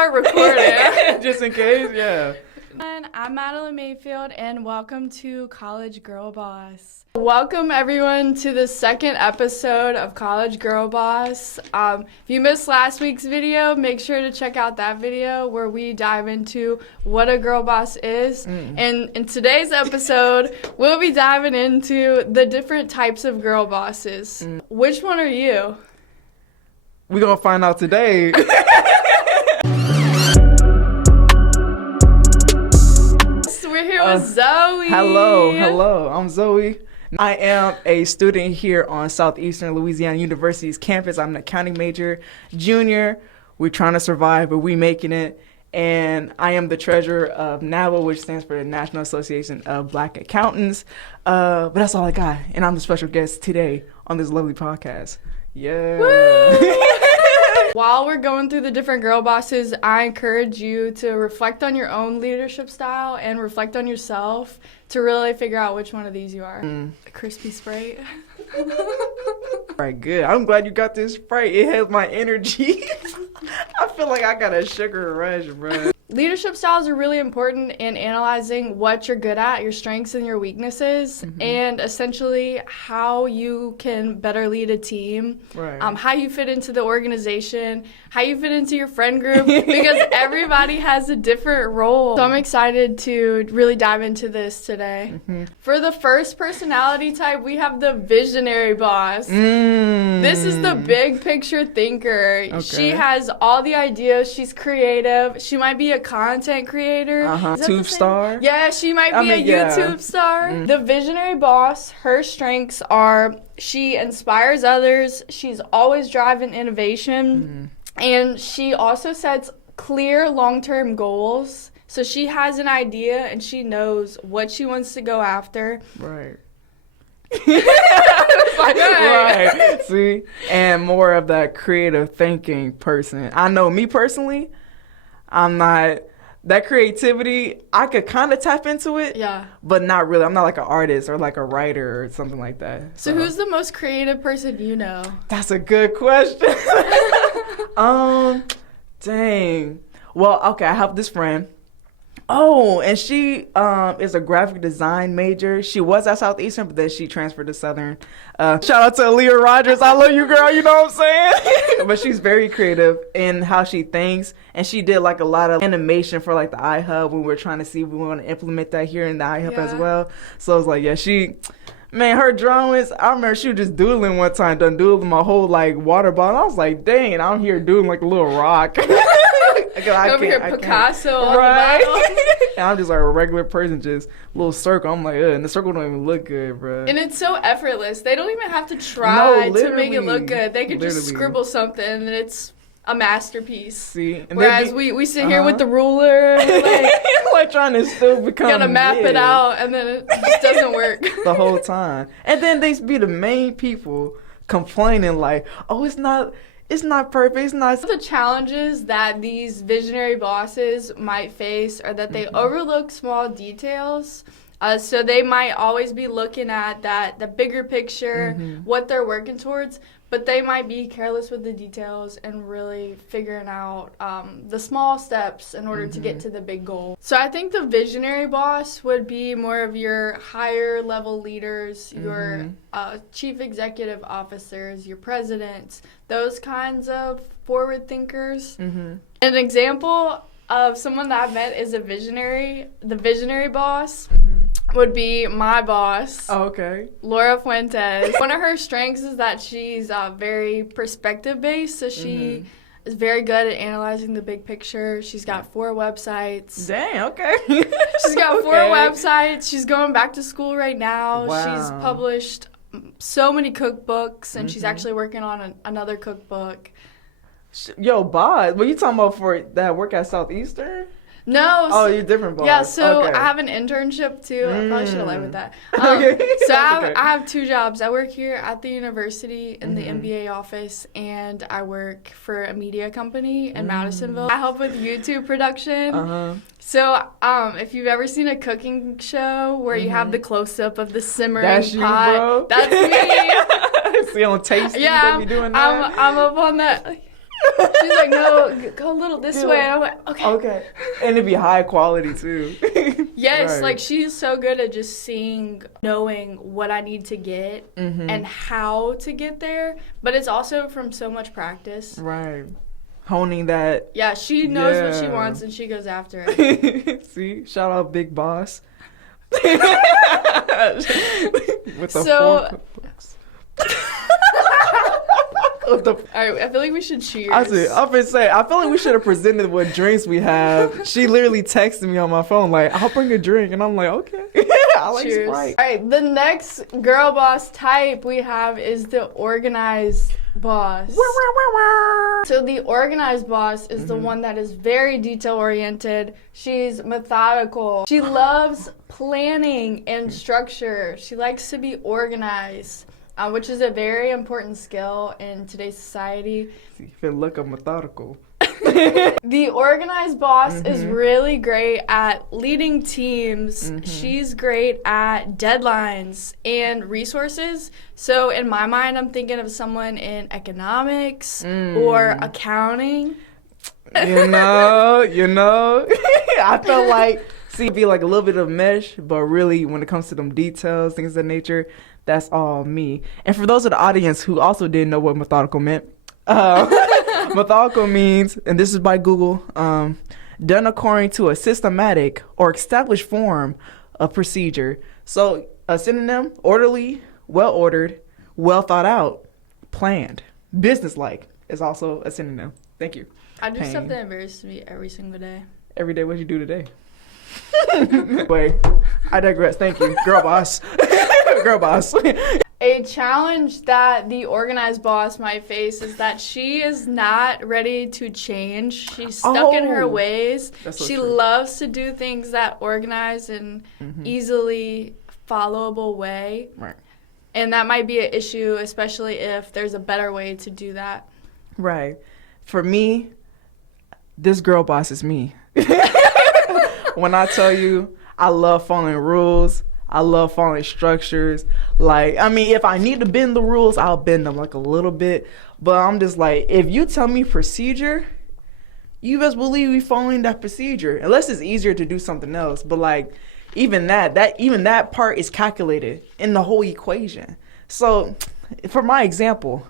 start recording. Just in case, yeah. I'm Madeline Mayfield, and welcome to College Girl Boss. Welcome, everyone, to the second episode of College Girl Boss. If you missed last week's video, make sure to check out that video where we dive into what a girl boss is. And in today's episode, we'll be diving into the different types of girl bosses. Which one are you? We're going to find out today. We're here with Zoe. Hello. I'm Zoe. I am a student here on Southeastern Louisiana University's campus. I'm an accounting major, junior. We're trying to survive, but we making it. And I am the treasurer of NABA, which stands for the National Association of Black Accountants. But that's all I got. And I'm the special guest today on this lovely podcast. Yeah. While we're going through the different girl bosses, I encourage you to reflect on your own leadership style and reflect on yourself to really figure out which one of these you are. A crispy Sprite. Right, good. I'm glad you got this Sprite. It has my energy. I feel like I got a sugar rush, bro. Leadership styles are really important in analyzing what you're good at, your strengths and your weaknesses, and essentially how you can better lead a team, how you fit into the organization, how you fit into your friend group, because everybody has a different role. So I'm excited to really dive into this today. For the first personality type, we have the visionary boss. This is the big picture thinker. Okay. She has all the ideas. She's creative. She might be a content creator. YouTube star? Yeah, she might be a YouTube star. The visionary boss, her strengths are she inspires others. She's always driving innovation. And she also sets clear long-term goals. So she has an idea and she knows what she wants to go after. Right. Right. See? And more of that creative thinking person. I know me personally, I'm not that creativity. I could kind of tap into it, but not really. I'm not like an artist or like a writer or something like that. So who's the most creative person you know? That's a good question. Dang. Well, okay, I have this friend. Oh, and she is a graphic design major. She was at Southeastern, but then she transferred to Southern. Shout out to Aaliyah Rogers. I love you, girl. You know what I'm saying? But she's very creative in how she thinks. And she did like a lot of animation for like the iHub when we were trying to see if we want to implement that here in the iHub as well. So I was like, man, her drawings, I remember she was just doodling one time, done doodling my whole like water bottle. I was like, dang, I'm here doing like a little rock. Over here, Picasso on right? the bottom. And I'm just like a regular person, just a little circle. I'm like, and the circle don't even look good, bro. And it's so effortless. They don't even have to try to make it look good. They could just scribble something and it's a masterpiece. See? And whereas we sit here with the ruler and like trying to still become gotta map it out and then it just doesn't work. The whole time. And then they be the main people complaining like, oh, it's not perfect. It's not. The challenges that these visionary bosses might face are that they overlook small details. So they might always be looking at the bigger picture, what they're working towards, but they might be careless with the details and really figuring out the small steps in order to get to the big goal. So I think the visionary boss would be more of your higher level leaders, your chief executive officers, your presidents, those kinds of forward thinkers. An example of someone that I've met is the visionary boss. Would be my boss. Oh, okay. Laura Fuentes. One of her strengths is that she's very perspective-based, so she is very good at analyzing the big picture. She's got 4 websites. Dang, okay. She's got 4 websites. She's going back to school right now. Wow. She's published so many cookbooks, and she's actually working on another cookbook. Yo, boss, what you talking about for that work at Southeastern? No. Oh, you're different boss. Yeah, so I have an internship too. I probably should have led with that. So I have 2 jobs. I work here at the university in the MBA office, and I work for a media company in Madisonville. I help with YouTube production. So if you've ever seen a cooking show where you have the close-up of the simmering that's pot, you, bro. that's me. See on Tasty, yeah, they be doing that. I'm up on that. She's like, no, go a little this way. And I'm like, okay. Okay. And it'd be high quality too. Yes, Right. like she's so good at just knowing what I need to get and how to get there. But it's also from so much practice. Right. Honing that. Yeah, she knows what she Yeah. wants and she goes after it. See? Shout out Big Boss. With the So- 4 cookbooks. With the All right, I feel like we should cheers. I'm gonna say, I feel like we should have presented what drinks we have. She literally texted me on my phone, like, I'll bring a drink. And I'm like, okay. I like Cheers. Sprite. All right, the next girl boss type we have is the organized boss. So the organized boss is the one that is very detail oriented. She's methodical. She loves planning and structure. She likes to be organized. Which is a very important skill in today's society. You feel look up methodical. The organized boss is really great at leading teams. She's great at deadlines and resources. So in my mind, I'm thinking of someone in economics or accounting. You know, I feel like, it'd be like a little bit of mesh, but really when it comes to them details, things of that nature, that's all me. And for those of the audience who also didn't know what methodical meant, methodical means, and this is by Google, done according to a systematic or established form of procedure. So a synonym, orderly, well-ordered, well thought out, planned, business-like is also a synonym. Thank you. I do stuff that embarrasses me every single day. Every day, what you do today? Wait, I digress. Thank you. Girl boss. Girl boss. A challenge that the organized boss might face is that she is not ready to change. She's stuck in her ways. That's so She true. loves to do things that organized and easily followable way. Right. And that might be an issue, especially if there's a better way to do that. Right. For me, this girl boss is me. When I tell you, I love following rules. I love following structures. Like, I mean, if I need to bend the rules, I'll bend them like a little bit. But I'm just like, if you tell me procedure, you best believe we following that procedure. Unless it's easier to do something else. But like, even that part is calculated in the whole equation. So, for my example,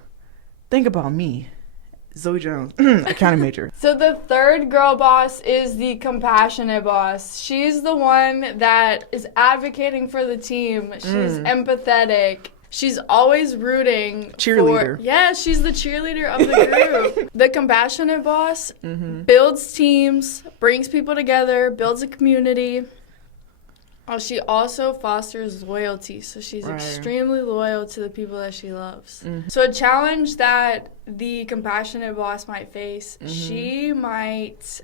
think about me, Zoe Jones, accounting major. So the third girl boss is the compassionate boss. She's the one that is advocating for the team. She's empathetic. She's always rooting. Cheerleader. Yeah, she's the cheerleader of the group. The compassionate boss builds teams, brings people together, builds a community. She also fosters loyalty, so she's extremely loyal to the people that she loves. So a challenge that the compassionate boss might face, she might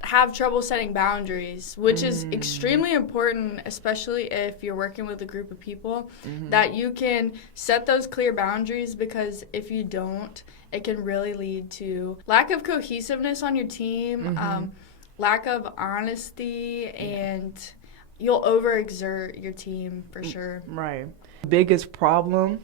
have trouble setting boundaries, which is extremely important, especially if you're working with a group of people, that you can set those clear boundaries, because if you don't, it can really lead to lack of cohesiveness on your team, lack of honesty, and you'll overexert your team for sure. Right. Biggest problem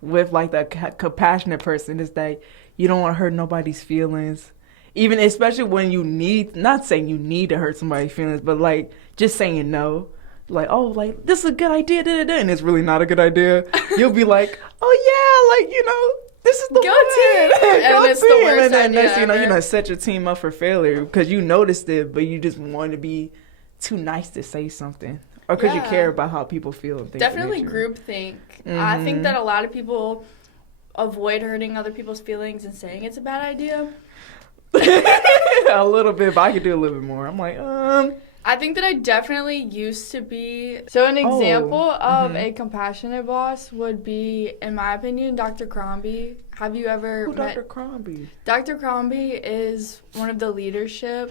with like the compassionate person is that you don't want to hurt nobody's feelings. Even especially when you need, not saying you need to hurt somebody's feelings, but like just saying no. Like, oh, like this is a good idea, and it's really not a good idea. You'll be like, oh yeah, like, you know, this is the Go way. team! And it's the worst And then idea next, you ever. know, set your team up for failure because you noticed it, but you just want to be too nice to say something, or because you Yeah. care about how people feel. And things of Definitely nature. groupthink. I think that a lot of people avoid hurting other people's feelings and saying it's a bad idea. A little bit, but I could do a little bit more. I'm like, I think that I definitely used to be. So an example of a compassionate boss would be, in my opinion, Dr. Crombie. Have you ever who met Dr. Crombie? Dr. Crombie is one of the leadership.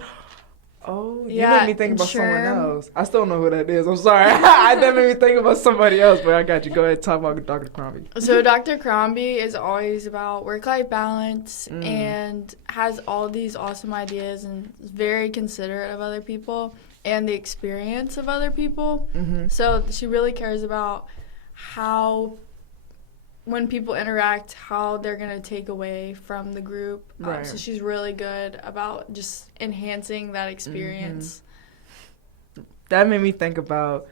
Oh, you Yeah, made me think about someone sure. else. I still don't know who that is. I'm sorry. I that made me think about somebody else, but I got you. Go ahead, talk about Dr. Crombie. So Dr. Crombie is always about work-life balance and has all these awesome ideas and is very considerate of other people and the experience of other people. So she really cares about how when people interact, how they're going to take away from the group. Right. So she's really good about just enhancing that experience. That made me think about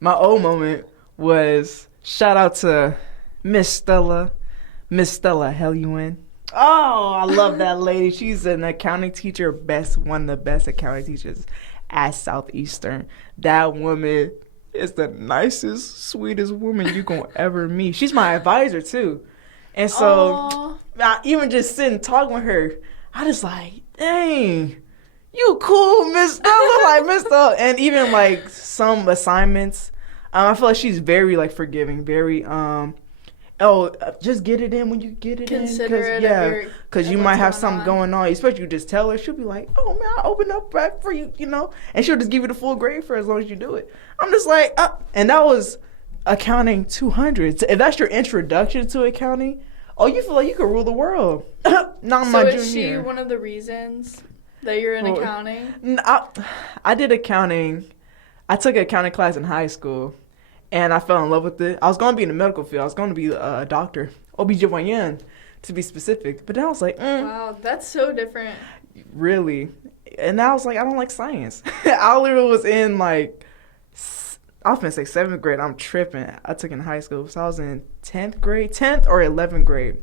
my old moment was shout out to Miss Stella Helluin. Oh, I love that lady. She's an accounting teacher, one of the best accounting teachers at Southeastern. That woman is the nicest, sweetest woman you gonna ever meet. She's my advisor too. And so even just sitting talking with her, I just like, dang, you cool, Miss Stella, like Miss Stella. And even like some assignments, I feel like she's very like forgiving, very just get it in when you get it Considerate in. Because you might have something going on. Especially you just tell her, she'll be like, oh man, I'll open up back for you, and she'll just give you the full grade for as long as you do it. I'm just like, and that was accounting 200. So if that's your introduction to accounting, you feel like you could rule the world. Not so my junior. So is she one of the reasons that you're in accounting? I did accounting. I took an accounting class in high school. And I fell in love with it. I was going to be in the medical field. I was going to be a doctor, OBGYN, to be specific. But then I was like, wow, that's so different. Really? And I was like, I don't like science. I literally was in like, I was going to say 7th grade. I'm tripping. I took in high school. So I was in 10th or 11th grade.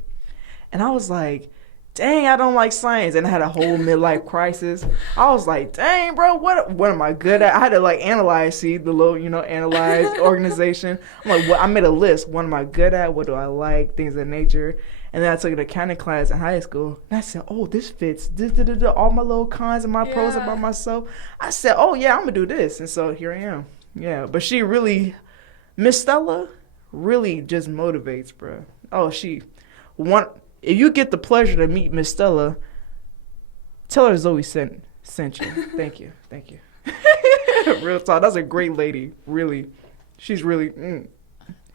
And I was like, dang, I don't like science. And I had a whole midlife crisis. I was like, dang, bro, what am I good at? I had to like analyze, the little, analyze organization. I'm like, I made a list. What am I good at? What do I like? Things of nature. And then I took an accounting class in high school. And I said, oh, this fits. All my little cons and my pros about myself. I said, oh, yeah, I'm going to do this. And so here I am. Yeah, but she really, Miss Stella, really just motivates, bro. Oh, if you get the pleasure to meet Miss Stella, tell her Zoe sent you. Thank you. Real talk. That's a great lady. Really. She's really...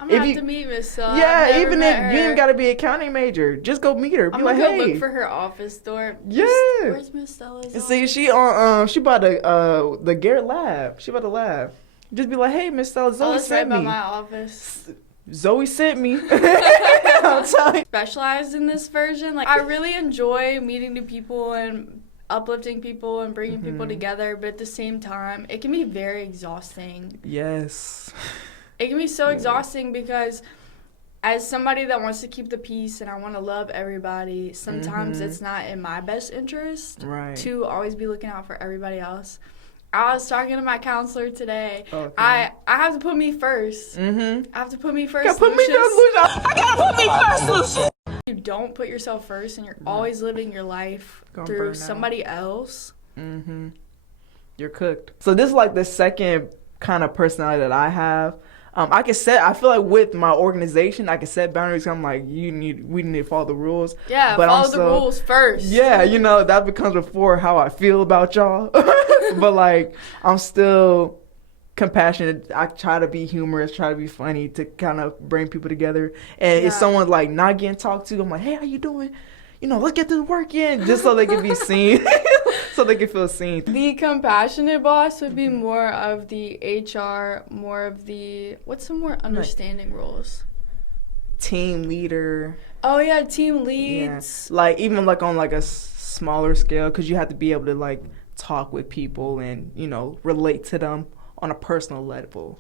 I'm going to have to meet Miss Stella. Yeah, even if you ain't got to be an accounting major, just go meet her. Be I'm like, going to hey. go look for her office door. Yeah. Where's Miss Stella's office? See, she by the Garrett lab. She by the lab. Just be like, hey, Miss Stella, Zoe sent me. Right by my office. Zoe sent me. I'm telling you. Specialized in this version. Like, I really enjoy meeting new people and uplifting people and bringing people together, but at the same time, it can be very exhausting. Yes. It can be so exhausting because as somebody that wants to keep the peace and I want to love everybody, sometimes it's not in my best interest to always be looking out for everybody else. I was talking to my counselor today. Okay. I have to put me first. I have to put me first. I gotta put me first, Lucius. You don't put yourself first and you're always living your life through somebody else. You're cooked. So this is like the second kind of personality that I have. I feel like with my organization, I can set boundaries. I'm like, we need to follow the rules. Yeah, but follow the rules first. Yeah, that becomes before how I feel about y'all. But like, I'm still compassionate. I try to be humorous, try to be funny to kind of bring people together. And if someone's like not getting talked to, I'm like, hey, how you doing? Let's get this work in, just so they can be seen, so they can feel seen. The compassionate boss would be more of the HR, more of the, what's some more understanding roles? Team leader. Oh, yeah, team leads. Yeah. Like, even like on like a smaller scale, because you have to be able to like talk with people and, relate to them on a personal level.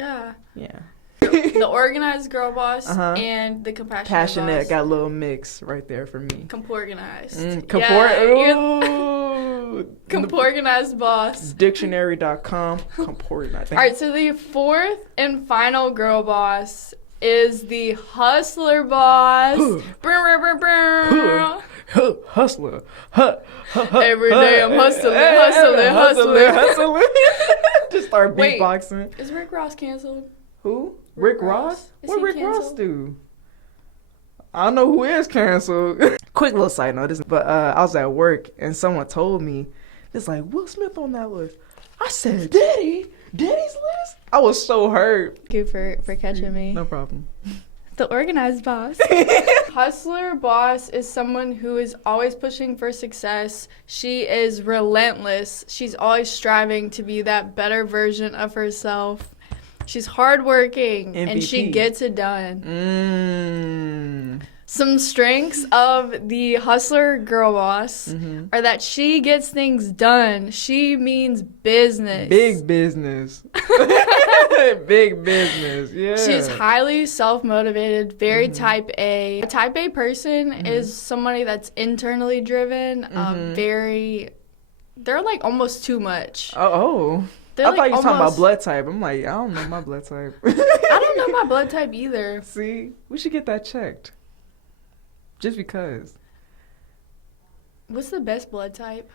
Yeah. Yeah. The organized girl boss and the compassionate boss. Got a little mix right there for me. Comporganized. Comporganized boss. Dictionary.com. Comporganized. All right, so the fourth and final girl boss is the hustler boss. Hustler. Every day I'm hustling. Just start beatboxing. Is Rick Ross canceled? Who? Rick Ross? What Rick Ross do? I don't know who is canceled. Quick little side note, but I was at work and someone told me, it's like, Will Smith on that list. I said, Daddy's list? I was so hurt. Thank you for catching me. No problem. The organized boss. Hustler boss is someone who is always pushing for success. She is relentless. She's always striving to be that better version of herself. She's hardworking, and she MVP. gets it done. Some strengths of the hustler girl boss are that she gets things done. She means business. Big business. Big business, yeah. She's highly self-motivated, very type A. A type A person is somebody that's internally driven, they're like almost too much. Oh. They're I like thought you were talking about almost- blood type. I'm like, I don't know my blood type. I don't know my blood type either. See, we should get that checked. Just because. What's the best blood type?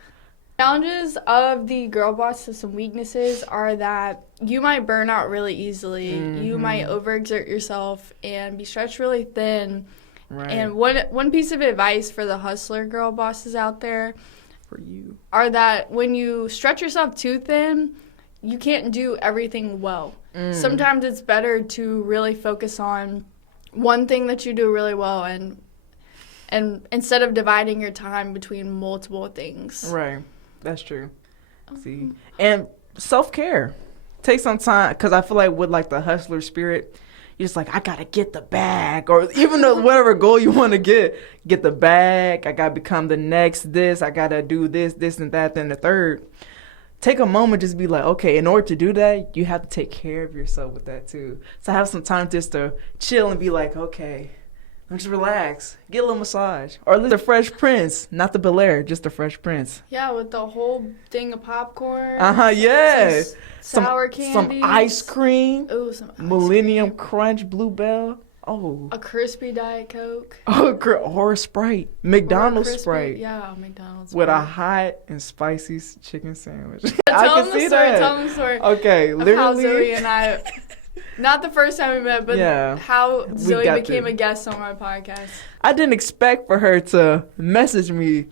Challenges of the girl boss to some weaknesses are that you might burn out really easily. You might overexert yourself and be stretched really thin. Right. And one piece of advice for the hustler girl bosses out there For you. are that when you stretch yourself too thin, you can't do everything well. Sometimes it's better to really focus on one thing that you do really well and instead of dividing your time between multiple things. Right. That's true. See, and self-care. Take some time, because I feel like with like the hustler spirit, you're just like, I gotta get the bag, or even though whatever goal you want to get the bag. I gotta become the next this. I gotta do this and that, then the third. Take a moment, just be like, okay, in order to do that, you have to take care of yourself with that too. So have some time just to chill and be like, okay, just relax, get a little massage, or the Fresh Prince, not the Bel Air, just the Fresh Prince. Yeah, with the whole thing of popcorn. Yeah. Some sour candy. Some ice cream. Ooh, some ice Millennium cream. Crunch Bluebell. Oh. A crispy Diet Coke. Or a Sprite. McDonald's Or a crispy- Sprite. Yeah, McDonald's With a Sprite. hot and spicy chicken sandwich. Tell I them can the see story. that. Tell them the story. Okay, Of how literally. Zoe and I, not the first time we met, but Yeah, how Zoe got became to- a guest on my podcast. I didn't expect for her to message me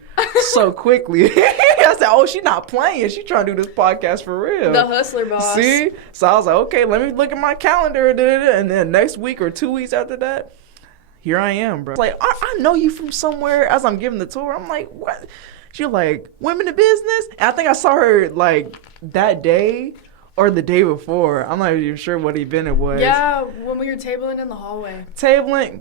so quickly. I said, oh, she's not playing. She's trying to do this podcast for real. The hustler boss. See? So I was like, okay, let me look at my calendar. And then next week or 2 weeks after that, here I am, bro. Like, I know you from somewhere. As I'm giving the tour, I'm like, what? She's like, women in business? And I think I saw her, like, that day or the day before. I'm not even sure what event it was. Yeah, when we were tabling in the hallway.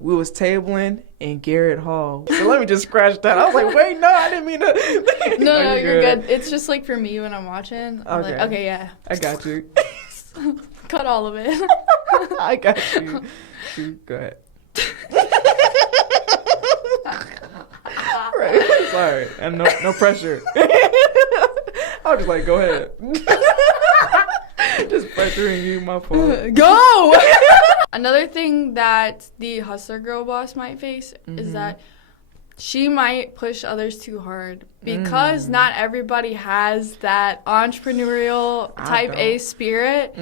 We was tabling in Garrett Hall. So let me just scratch that. I was like, wait, no, I didn't mean to. No, you're good. It's just like for me when I'm watching. I'm Okay. like, okay, yeah. I got you. Cut all of it. I got you. Go ahead. Right. Sorry. And no pressure. I was just like, go ahead. Just pressuring you, my fault. Go! Another thing that the hustler girl boss might face is that she might push others too hard because not everybody has that entrepreneurial type A spirit.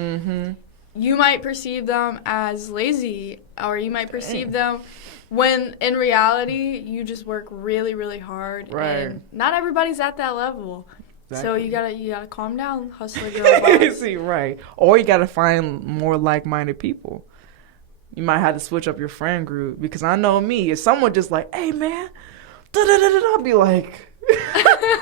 You might perceive them as lazy, or you might perceive them when in reality you just work really, really hard. Right. And not everybody's at that level. So Exactly. you gotta calm down, hustler girl boss. See, right. Or you gotta find more like-minded people. You might have to switch up your friend group, because I know me, if someone just like, hey man, I'll be like,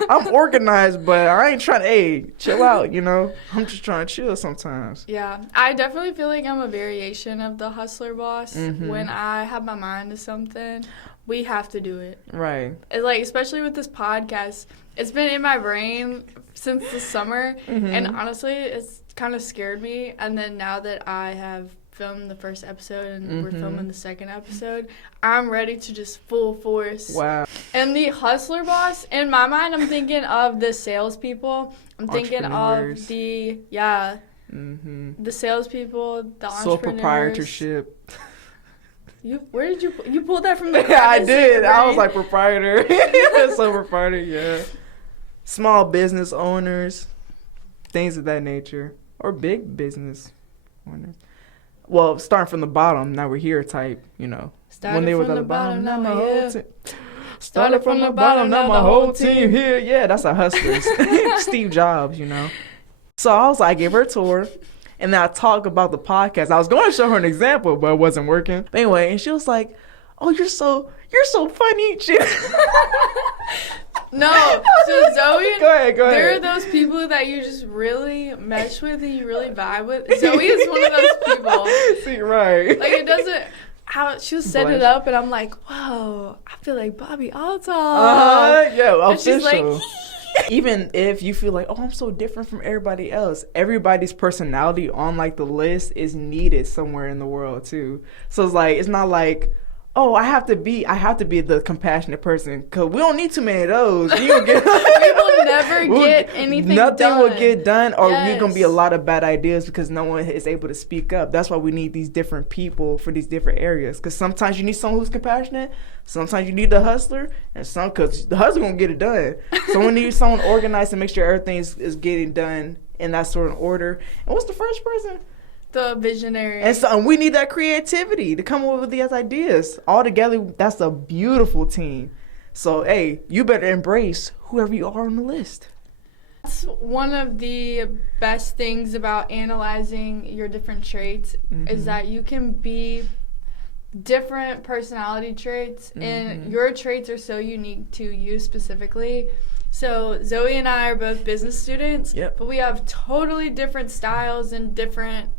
I'm organized, but I ain't trying to, hey, chill out, you know? I'm just trying to chill sometimes. Yeah, I definitely feel like I'm a variation of the hustler boss. When I have my mind to something, we have to do it. Right. It's like, especially with this podcast, it's been in my brain since the summer, and honestly, it's kind of scared me. And then now that I have filmed the first episode and we're filming the second episode, I'm ready to just full force. Wow. And the hustler boss, in my mind, I'm thinking of the salespeople. I'm thinking of Entrepreneurs. the salespeople, the Sole entrepreneurs. proprietorship. Where did you pull that from? The Yeah, I crevice of your did. I was brain? like proprietor. Sole proprietor, yeah. Small business owners, things of that nature, or big business owners. Well, starting from the bottom, now we're here type, you know. Started from the bottom, now my we're whole here. team. Started from the bottom, now my whole team here. Yeah, that's a hustlers. Steve Jobs, you know. So I was like, I gave her a tour, and then I talked about the podcast. I was going to show her an example, but it wasn't working. But anyway, and she was like, "Oh, you're so funny." She No, so Zoe, Go ahead. there are those people that you just really mesh with and you really vibe with. Zoe is one of those people. See, right. Like, it doesn't, how she'll set it up, and I'm like, whoa, I feel like Bobby Alta. Yeah, and she's like, official. Even if you feel like, oh, I'm so different from everybody else, everybody's personality on like the list is needed somewhere in the world too. So it's like, it's not like, oh, I have to be the compassionate person, because we don't need too many of those. We will never get anything Nothing done. will get done, or Yes. we're going to be a lot of bad ideas because no one is able to speak up. That's why we need these different people for these different areas, because sometimes you need someone who's compassionate, sometimes you need the hustler, and because the hustler going to get it done. So we need someone organized to make sure everything is getting done in that sort of order. And what's the first person? The visionary. And we need that creativity to come up with these ideas. All together, that's a beautiful team. So, hey, you better embrace whoever you are on the list. That's one of the best things about analyzing your different traits, is that you can be different personality traits, and your traits are so unique to you specifically. So Zoe and I are both business students, but we have totally different styles and different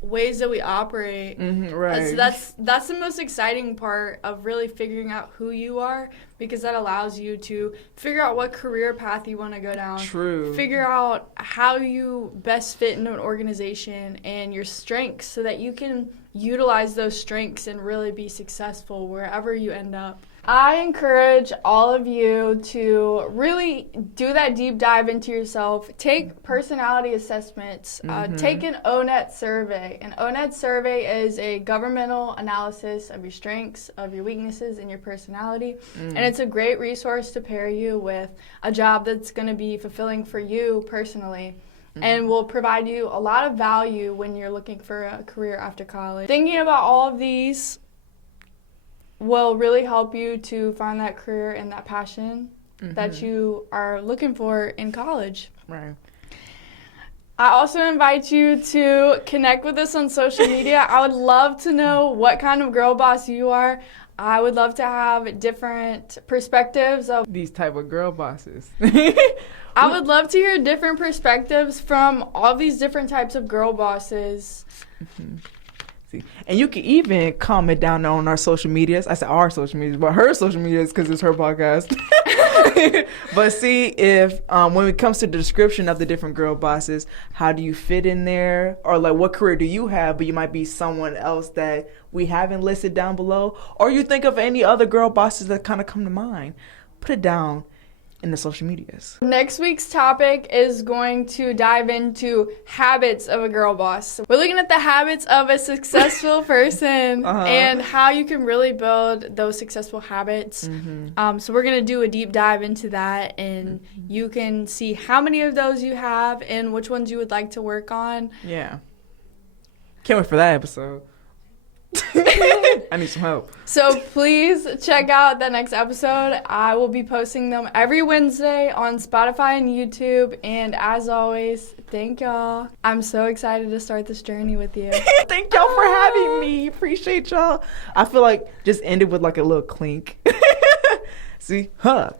ways that we operate. Right. So that's the most exciting part of really figuring out who you are, because that allows you to figure out what career path you want to go down. True. Figure out how you best fit into an organization and your strengths, so that you can utilize those strengths and really be successful wherever you end up. I encourage all of you to really do that deep dive into yourself. Take personality assessments. Take an ONET survey. An ONET survey is a governmental analysis of your strengths, of your weaknesses, and your personality. And it's a great resource to pair you with a job that's going to be fulfilling for you personally. And will provide you a lot of value when you're looking for a career after college. Thinking about all of these will really help you to find that career and that passion that you are looking for in college. Right. I also invite you to connect with us on social media. I would love to know what kind of girl boss you are. I would love to have different perspectives of These type of girl bosses. I would love to hear different perspectives from all these different types of girl bosses. See, and you can even comment down on our social medias. I said our social medias, but her social medias, because it's her podcast. But see if when it comes to the description of the different girl bosses, how do you fit in there, or like what career do you have, but you might be someone else that we haven't listed down below, or you think of any other girl bosses that kind of come to mind. Put it down in the social medias. Next week's topic is going to dive into habits of a girl boss. We're looking at the habits of a successful person and how you can really build those successful habits. So we're going to do a deep dive into that, and you can see how many of those you have and which ones you would like to work on. Yeah. Can't wait for that episode. I need some help. So please check out the next episode. I will be posting them every Wednesday on Spotify and YouTube. And as always, thank y'all. I'm so excited to start this journey with you. Thank y'all for having me. Appreciate y'all. I feel like just ended with like a little clink. See? Huh.